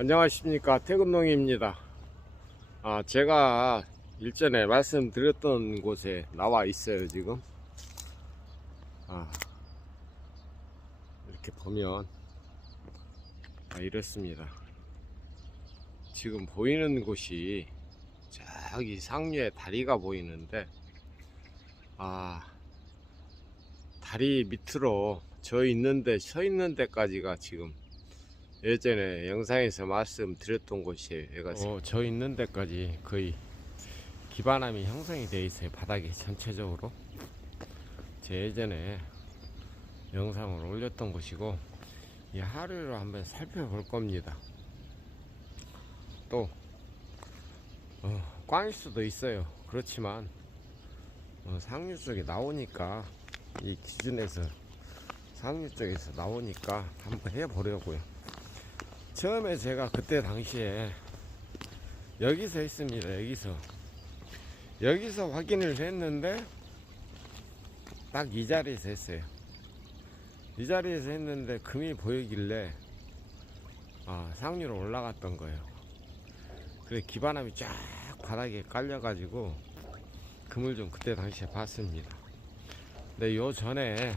안녕하십니까. 태근농입니다. 아 제가 일전에 말씀드렸던 곳에 나와 있어요 지금. 아 이렇게 보면 아, 이렇습니다. 지금 보이는 곳이 저기 상류에 다리가 보이는데 아 다리 밑으로 저 있는데 서 있는 데까지가 지금 예전에 영상에서 말씀드렸던 곳이에요. 얘가 어, 저 있는 데까지 거의 기반함이 형성이 되어 있어요. 바닥이 전체적으로. 제 예전에 영상을 올렸던 곳이고 이 하류를 한번 살펴볼 겁니다. 또 어, 꽝일 수도 있어요. 그렇지만 어, 상류 쪽에 나오니까 이 기준에서 상류 쪽에서 나오니까 한번 해보려고요. 처음에 제가 그때 당시에 여기서 했습니다. 여기서 여기서 확인을 했는데 딱 이 자리에서 했어요. 이 자리에서 했는데 금이 보이길래 아, 상류로 올라갔던 거예요. 그래 기반함이 쫙 바닥에 깔려가지고 금을 좀 그때 당시에 봤습니다. 근데 요 전에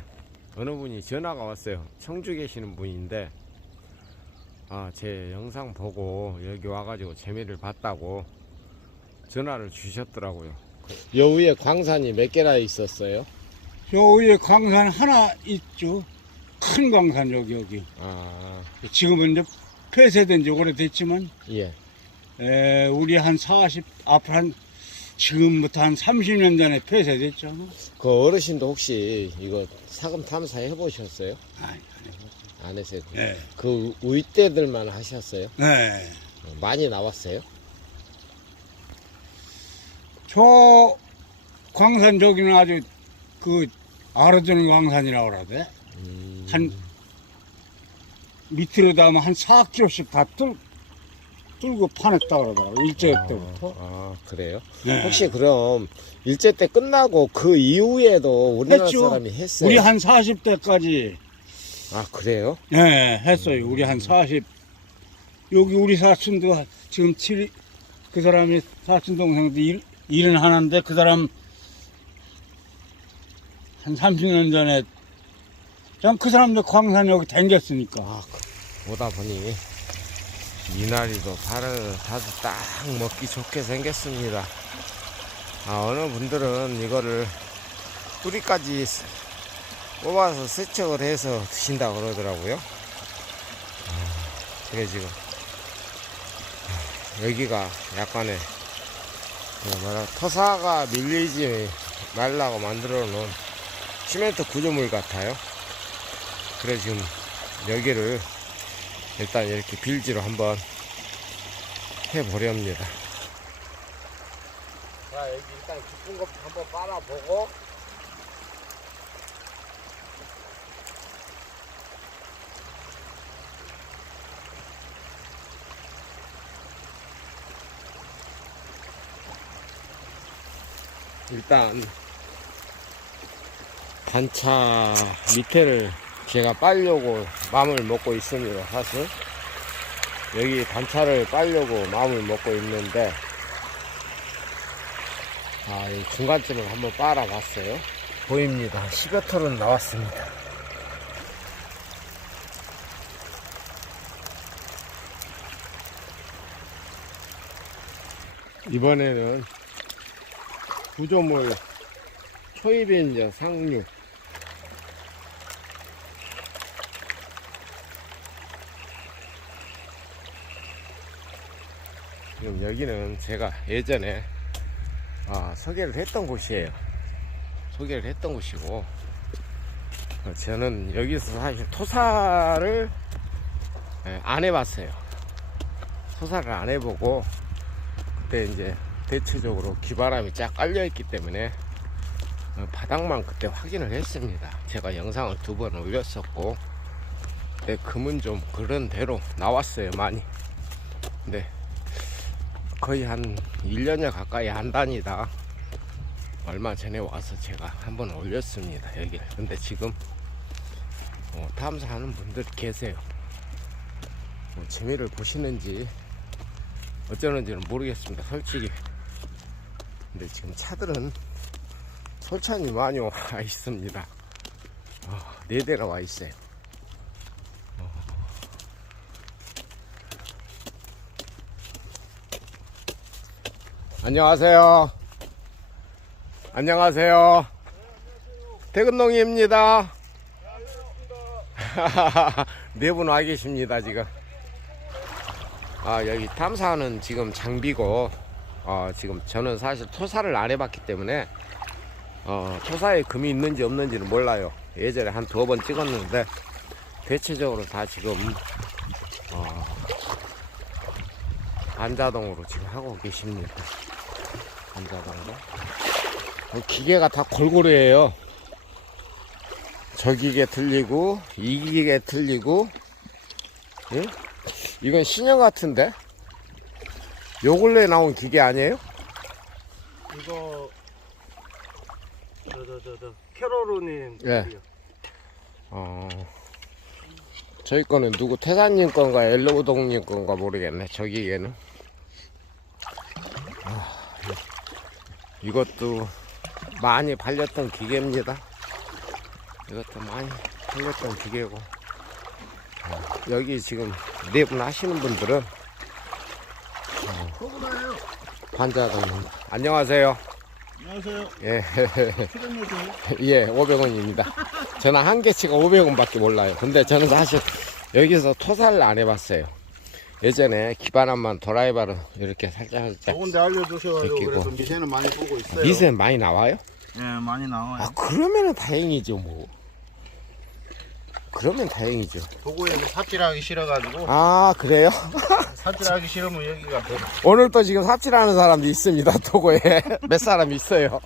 어느 분이 전화가 왔어요. 청주 계시는 분인데 아, 제 영상 보고 여기 와가지고 재미를 봤다고 전화를 주셨더라고요. 요 위에 광산이 몇 개나 있었어요? 저 위에 광산 하나 있죠. 큰 광산 여기 여기. 아, 지금은 이제 폐쇄된 지 오래됐지만 예. 에, 우리 한 40, 앞으로 한 지금부터 한 30년 전에 폐쇄됐죠. 그 어르신도 혹시 이거 사금 탐사 해보셨어요? 아니, 안 했어요. 네. 그 위때들만 하셨어요? 네. 어, 많이 나왔어요? 저 광산 저기는 아주 그 알아주는 광산이라고 그러대. 음, 한 밑으로 다 하면 한 4kg씩 다 뚫, 뚫고 파냈다 그러더라고. 일제 때부터. 아, 그래요? 네. 혹시 그럼 일제 때 끝나고 그 이후에도 우리나라 했죠. 사람이 했어요? 우리 한 40대까지 아, 그래요? 예, 했어요. 우리 한 40. 여기 우리 사촌도 지금 7, 그 사람이 사촌 동생도 일, 일은 하는데 그 사람 한 30년 전에 그냥 그 사람도 광산 여기 댕겼으니까. 아, 그- 오다 보니 이날이도 발을 다도 딱 먹기 좋게 생겼습니다. 아, 어느 분들은 이거를 뿌리까지 스- 뽑아서 세척을 해서 드신다 그러더라고요. 아, 그래 지금 아, 여기가 약간의 그 뭐라 토사가 밀리지 말라고 만들어 놓은 시멘트 구조물 같아요. 그래 지금 여기를 일단 이렇게 빌지로 한번 해보렵니다. 자 여기 일단 깊은 거 한번 빨아보고 일단 단차 밑에를 제가 빨려고 마음을 먹고 있습니다 사실. 여기 단차를 빨려고 마음을 먹고 있는데 아, 이 중간쯤을 한번 빨아봤어요. 보입니다. 10여 톨은 나왔습니다. 이번에는 구조물 초입인자 상류 지금 여기는 제가 예전에 아, 소개를 했던 곳이에요. 소개를 했던 곳이고 어, 저는 여기서 사실 토사를 예, 안 해봤어요. 토사를 안 해보고 그때 이제 대체적으로 기바람이 쫙 깔려있기 때문에 어, 바닥만 그때 확인을 했습니다. 제가 영상을 두 번 올렸었고 내 금은 좀 그런 대로 나왔어요 많이. 근데 거의 한 1년여 가까이 한다니다 얼마 전에 와서 제가 한번 올렸습니다 여기를 근데 지금 어, 탐사하는 분들이 계세요 뭐 재미를 보시는지 어쩌는지는 모르겠습니다. 솔직히. 근데 지금 차들은 솔찬히 많이 와 있습니다. 어, 네 대나 와 있어요. 어. 안녕하세요. 안녕하세요. 대근동입니다. 네 분 와 계십니다, 지금. 아, 여기 탐사는 지금 장비고, 어, 지금 저는 사실 토사를 안 해봤기 때문에, 어, 토사에 금이 있는지 없는지는 몰라요. 예전에 한두번 찍었는데, 대체적으로 다 지금, 어, 반자동으로 지금 하고 계십니다. 반자동으로. 어, 기계가 다 골고루해요. 저 기계 틀리고 이 기계 틀리고 예? 이건 신형 같은데 요 근래 나온 기계 아니에요? 이거 저 저 저저 캐로루님 예. 어 저희 거는 누구 태산님 건가 엘로우동님 건가 모르겠네 저 기계는 아, 이것도 많이 발렸던 기계입니다 이것도 많이 팔렸던 기계고 어, 여기 지금 네분 하시는 분들은. 환자동입니다 안녕하세요 안녕하세요. 예? 예 500원입니다 저는 한 개치가 500원밖에 몰라요 근데 저는 사실 여기서 토사를 안 해봤어요 예전에 기반함만 드라이버로 이렇게 살짝 살짝 좋은데 알려주셔가지고 제끼고. 그래서 미세는 많이 보고 있어요. 미세 많이 나와요? 예, 많이 나와요. 아 그러면은 다행이죠 뭐 그러면 다행이죠 도구에는 삽질하기 싫어가지고 아 그래요? 삽질하기 싫으면 여기가 더 오늘 또 지금 삽질하는 사람도 있습니다. 도고에 몇 사람 있어요.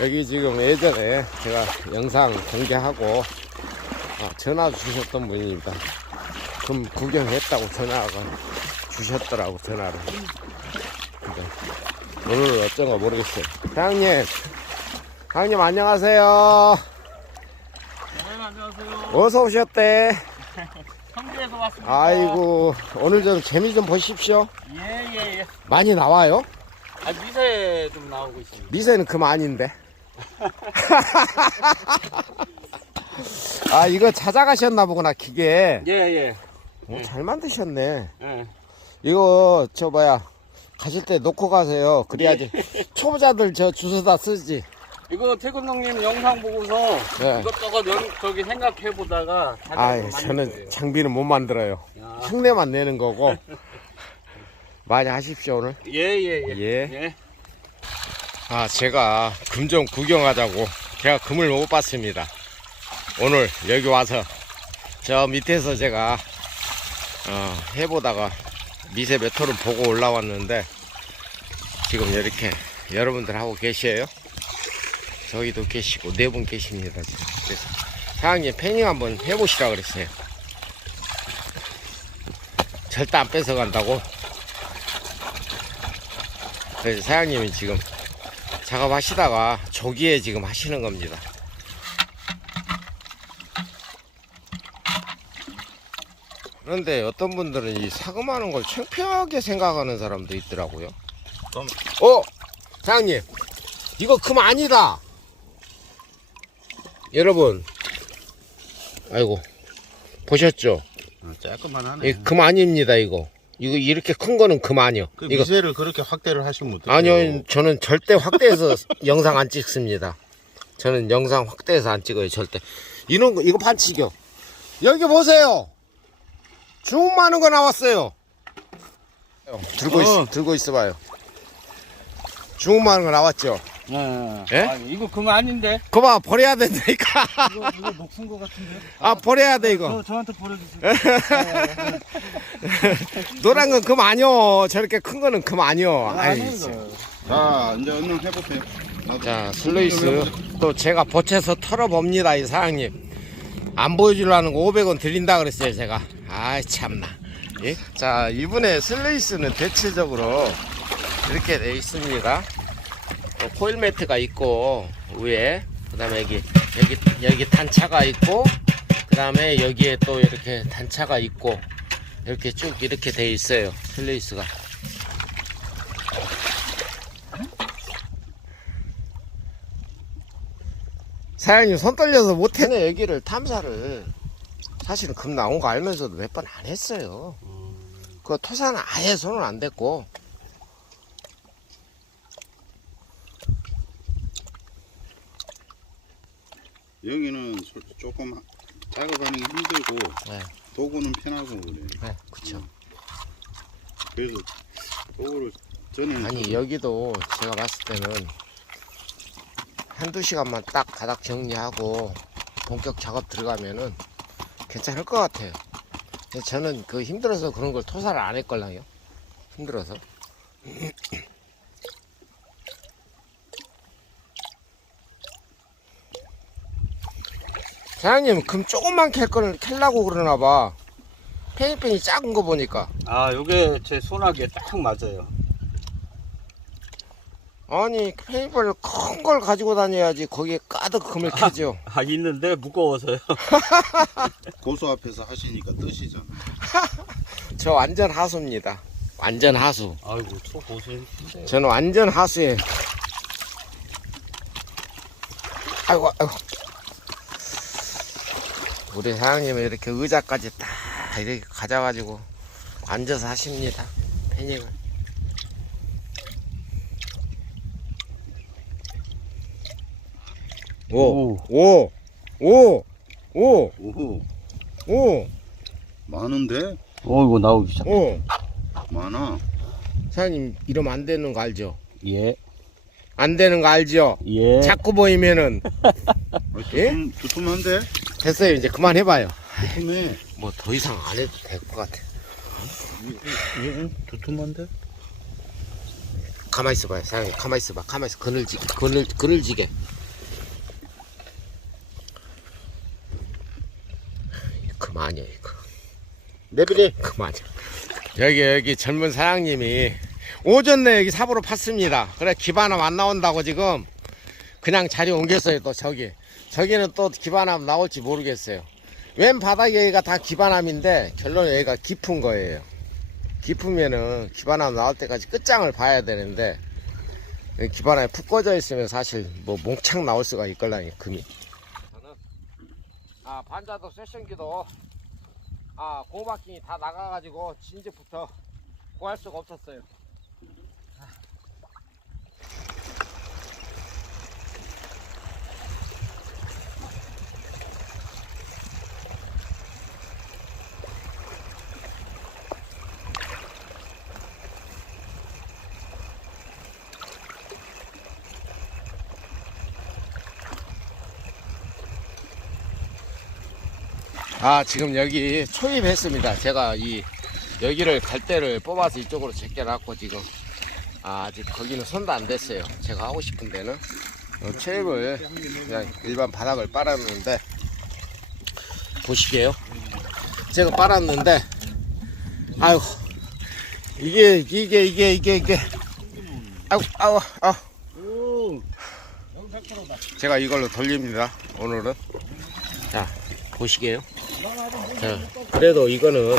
여기 지금 예전에 제가 영상 공개하고 어, 전화 주셨던 분입니다. 그럼 구경했다고 전화가 주셨더라고 전화를. 근데 오늘은 어쩐가 모르겠어요. 사장님, 사장님 안녕하세요. 네, 안녕하세요. 어서 오셨대. 청주에서 왔습니다. 아이고 오늘 좀 재미 좀 보십시오. 예 예 예. 많이 나와요? 아 미세 좀 나오고 있습니다. 미세는 금 아닌데. 아 이거 찾아가셨나 보구나 기계. 예예. 어, 잘 만드셨네. 예. 이거 저 뭐야 가실 때 놓고 가세요. 그래야지 초보자들 저 주워다 쓰지. 이거 태근동님 영상 보고서 네. 이것저것 연, 저기 생각해 보다가 아 저는 장비는 못 만들어요. 야. 흉내만 내는 거고. 많이 하십시오 오늘. 예예예. 예. 예. 아, 제가 금 좀 구경하자고 제가 금을 못 봤습니다. 오늘 여기 와서 저 밑에서 제가 어, 해보다가 미세 메토를 보고 올라왔는데 지금 이렇게 여러분들 하고 계셔요. 저기도 계시고 네 분 계십니다. 지금. 그래서 사장님 패닝 한번 해보시라 그랬어요. 절대 안 뺏어간다고. 그래서 사장님이 지금 작업하시다가 조기에 지금 하시는 겁니다. 그런데 어떤 분들은 이 사금하는 걸 창피하게 생각하는 사람도 있더라고요. 그럼- 어, 사장님, 이거 금 아니다. 여러분, 아이고 보셨죠? 조금만 하네. 이금 아닙니다. 이거 이거 이렇게 큰 거는 금 아니요. 그 이거 미세를 그렇게 확대를 하시면 어떡해요? 아니요, 저는 절대 확대해서 영상 안 찍습니다. 저는 영상 확대해서 안 찍어요, 절대. 이런 거, 이거 반칙이요. 여기 보세요. 주문 많은 거 나왔어요. 들고 있, 어. 들고 있어봐요. 주문 많은 거 나왔죠? 예. 예? 아, 이거 그거 아닌데? 그거 봐, 버려야 된다니까. 이거 이거 녹슨 거 같은데? 아, 버려야 돼, 이거. 저 저한테 보내주세요. 노란 건 금 아니요. 저렇게 큰 거는 금 아니요. 아이, 진짜. 자, 이제 얼른 해보세요. 자, 슬로이스 또 제가 보채서 털어봅니다, 이 사장님. 안 보여주려는 거 500원 드린다 그랬어요, 제가. 아이, 참나. 예? 자, 이번에 슬로이스는 대체적으로 이렇게 돼 있습니다. 또 코일 매트가 있고, 위에, 그 다음에 여기 여기 여기 단차가 있고 그 다음에 여기에 또 이렇게 단차가 있고 이렇게 쭉 이렇게 돼 있어요. 플레이스가. 사장님 손 떨려서 못해네 여기를 탐사를 사실은 금 나온 거 알면서도 몇 번 안 했어요. 그 토사는 아예 손을 안 댔고 여기는 솔- 조금 작업하는 게 힘들고 네. 도구는 편하고 그래. 네 그쵸. 그래서 도구를 저는 아니 여기도 제가 봤을 때는 한두 시간만 딱 바닥 정리하고 본격 작업 들어가면은 괜찮을 것 같아요. 근데 저는 그 힘들어서 그런 걸 토사를 안 했걸랑요? 힘들어서 사장님 금 조금만 캘 거는 캘라고 그러나 봐 페인펜이 작은 거 보니까 아, 요게 제 손하기에 딱 맞아요. 아니 페인트를 큰 걸 가지고 다녀야지 거기에 가득 금을 캐죠 아, 있는데 무거워서요. 고수 앞에서 하시니까 뜨시잖아. 저 완전 하수입니다 완전 하수 아이고, 초 고생. 저는 완전 하수예요 아이고 아이고 우리 사장님은 이렇게 의자까지 딱 이렇게 가져가지고 앉아서 하십니다 패닝을 오, 오, 오, 오, 오호 오, 많은데 어이구, 나오기 시작. 오. 많아. 사장님 이러면 안 되는 거 알죠? 예, 안 되는 거 알죠? 예. 자꾸 보이면은 아니, 예? 두툼, 두툼한데? 됐어요. 이제 그만해봐요. 두툼해. 뭐더 이상 안 해도 될 것 같아 예, 두툼한데? 가만히 있어봐요. 사장님 가만히 있어봐. 가만히 있어. 그늘지게 그늘, 그늘지게. 그만이야 이거. 내비리. 그만이야. 여기 여기 젊은 사장님이 오전 내 여기 삽으로 팠습니다. 그래 기반함 안 나온다고 지금. 그냥 자리 옮겼어요 또 저기 저기는 또 기반함 나올지 모르겠어요. 왼 바닥 여기가 다 기반함인데 결론 여기가 깊은 거예요. 깊으면은 기반함 나올 때까지 끝장을 봐야 되는데 기반함이 푹 꺼져 있으면 사실 뭐 몽창 나올 수가 있걸라니 금이. 저는 아 반자도 세션기도. 아 고마킹이 다 나가가지고 진즉부터 구할 수가 없었어요 아 지금 여기 초입했습니다. 제가 이 여기를 갈대를 뽑아서 이쪽으로 제껴놨고 지금 아, 아직 거기는 손도 안 됐어요. 제가 하고 싶은 데는. 어, 초입을 그냥 일반 바닥을 빨았는데 보시게요. 제가 빨았는데 아유 이게 이게 이게 이게 이게. 아우 아우 아. 제가 이걸로 돌립니다. 오늘은. 자 보시게요 자, 그래도 이거는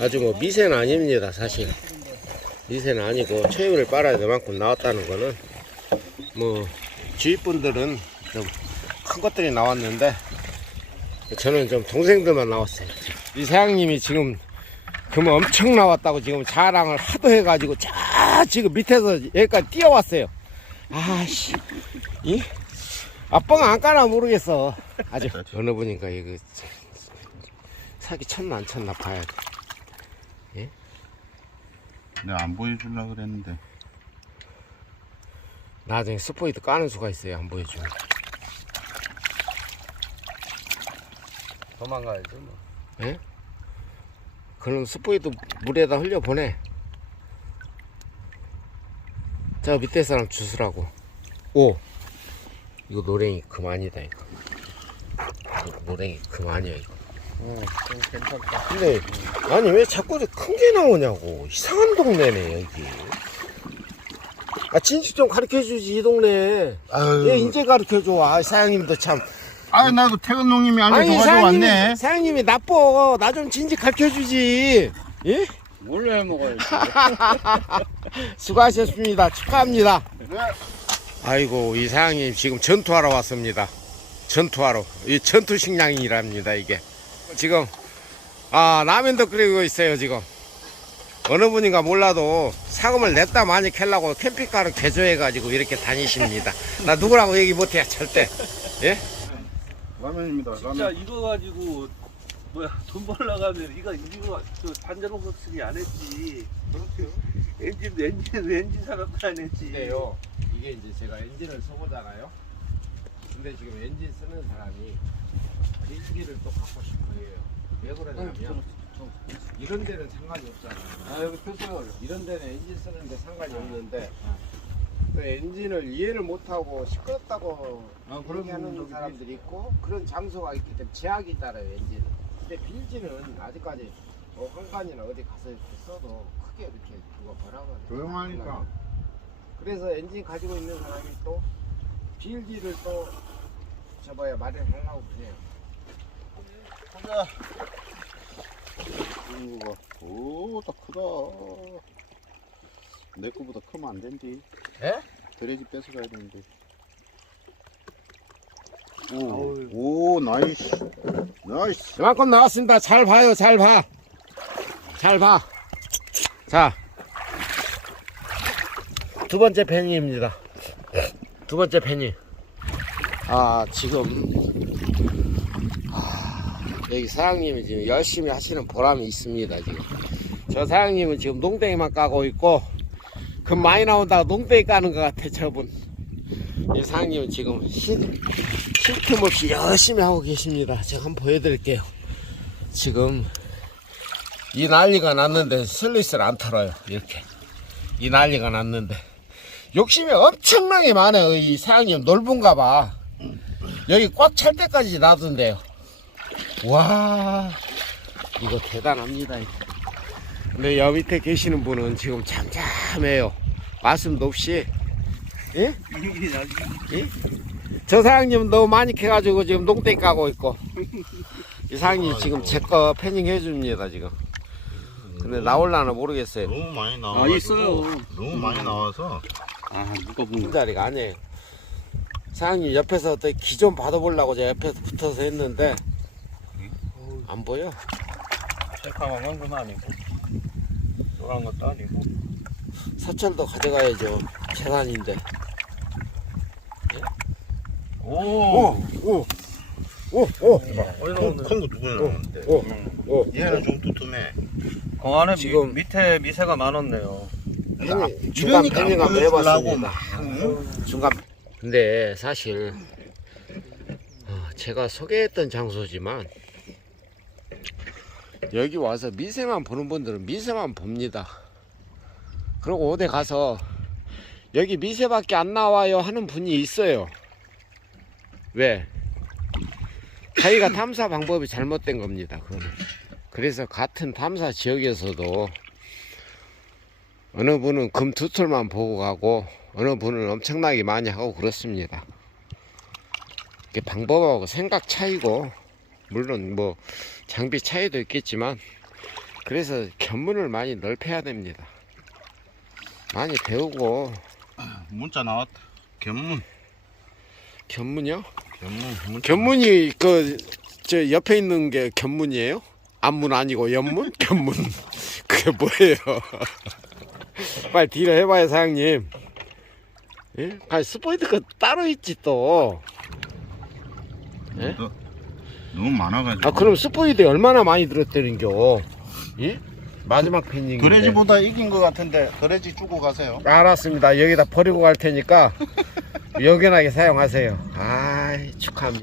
아주 뭐 미세는 아닙니다, 사실. 미세는 아니고 체육을 빨아야 그만큼 나왔다는 거는 뭐 주위 분들은 좀 큰 것들이 나왔는데 저는 좀 동생들만 나왔어요. 이 사장님이 지금 금 엄청 나왔다고 지금 자랑을 하도 해가지고 자 지금 밑에서 여기까지 뛰어왔어요. 아씨, 이 아빠가 안 까나 모르겠어. 아주 어느 분인가 이거 사기 쳤나 안 쳤나 봐야 돼. 내가 안 보여주려고 그랬는데. 나중에 스포이드 까는 수가 있어요. 안 보여주면. 도망가야죠, 뭐. 그럼 스포이드 물에다 흘려 보내. 저 밑에 사람 주스라고. 오. 이거 노랭이 그만이다. 이거 노랭이 그만이야 이거. 어, 괜찮다. 근데 아니 왜 자꾸 큰 게 나오냐고 이상한 동네네 여기. 아, 진식 좀 가르쳐 주지, 이 동네. 아유. 예, 이제 가르쳐 줘. 아, 사장님도 참. 아 나도 태근 농님이 알려줘가지고 사장님이, 왔네. 사장님이 나빠. 나 좀 진식 가르쳐 주지. 예? 몰래 해 먹어야지. 수고하셨습니다. 축하합니다. 아이고, 이 사장님 지금 전투하러 왔습니다. 전투하러. 이 전투 식량이랍니다, 이게. 지금, 아, 라면도 끓이고 있어요, 지금. 어느 분인가 몰라도 사금을 냈다 많이 캘라고 캠핑카를 개조해가지고 이렇게 다니십니다. 나 누구라고 얘기 못해, 절대. 예? 라면입니다. 진짜 이거 가지고 뭐야 돈 벌려가면 이거 이거 저 반자동 쓰기 안 했지. 엔진 엔진 엔진 사갖고 안 했지. 근데요, 이게 이제 제가 엔진을 써보잖아요. 근데 지금 엔진 쓰는 사람이 비행기를 또 갖고 싶어. 왜 그러냐면, 이런 데는 상관이 없잖아요. 아 여기 폈어요. 이런 데는 엔진 쓰는데 상관이 없는데, 그 엔진을 이해를 못하고 시끄럽다고 아 얘기하는 저기 사람들이 있고, 그런 장소가 있기 때문에 제약이 따라요, 엔진은. 근데 빌지는 아직까지 뭐 한간이나 어디 가서 이렇게 써도 크게 이렇게 그거 뭐라고 하나. 조용하니까. 그래서 엔진 가지고 있는 사람이 또 빌지를 또 저봐야 마련하려고 그래요. 보자. 우와, 오, 다 크다. 내 거보다 크면 안 된디. 예? 드레지 뺏어 가야 되는데. 오, 오, 나이스. 나이스. 이만큼 나왔습니다. 잘 봐요, 잘 봐. 잘 봐. 자. 두 번째 팬입니다. 두 번째 팬이. 아, 지금. 아, 여기 사장님이 지금 열심히 하시는 보람이 있습니다, 지금. 저 사장님은 지금 농땡이만 까고 있고, 금 많이 나온다고 농땡이 까는 것 같아, 저분. 이 사장님은 지금 쉴, 쉴틈 없이 열심히 하고 계십니다. 제가 한번 보여드릴게요. 지금 이 난리가 났는데 슬리스를 안 털어요. 이렇게 이 난리가 났는데 욕심이 엄청나게 많아요. 이 사장님 넓은가 봐. 여기 꽉 찰 때까지 놔둔대요. 와 이거 대단합니다. 이거. 근데 여 밑에 계시는 분은 지금 잠잠해요. 말씀도 없이 예? 예? 저 사장님 너무 많이 캐가지고 지금 농땡 까고 있고 이 사장님 지금 제 거 패닝 해줍니다 지금 근데 나올라나 모르겠어요 너무 많이 나와. 아 있어요. 너무 많이 나와서. 아 누가 본큰 자리가 아니에요 사장님 옆에서 또기좀 받아보려고 제가 옆에서 붙어서 했는데 안 보여 새까만 건 아니고 노란 것도 아니고. 사철도 가져가야죠 재산인데 오. 오오 오 오 어디 나오는? 큰거 누구나 나오는데. 오, 오. 얘는 좀 두툼해. 공안에 지금- 미, 밑에 미세가 많았네요. 패닝, 중간 해봤습니다 막. 응? 중간. 근데 사실 어, 제가 소개했던 장소지만 여기 와서 미세만 보는 분들은 미세만 봅니다. 그리고 어디 가서 여기 미세밖에 안 나와요 하는 분이 있어요. 왜? 자기가 탐사 방법이 잘못된 겁니다. 그거는. 그래서 같은 탐사 지역에서도 어느 분은 금 두 톨만 보고 가고 어느 분은 엄청나게 많이 하고 그렇습니다. 방법하고 생각 차이고 물론 뭐 장비 차이도 있겠지만 그래서 견문을 많이 넓혀야 됩니다. 많이 배우고 문자 나왔다. 견문. 견문이요? 견문. 견문이 그 저 옆에 있는 게 견문이에요? 앞문 아니고 옆문? 견문 그게 뭐예요? 빨리 뒤로 해봐요 사장님 예? 아니 스포이드가 따로 있지 또 너무 많아가지고. 아 그럼 스포이드 얼마나 많이 들었다는겨 예? 마지막 팬닝인데 드레지보다 이긴 것 같은데 드레지 주고 가세요. 알았습니다 여기다 버리고 갈 테니까 여견하게 사용하세요 아이 축하합니다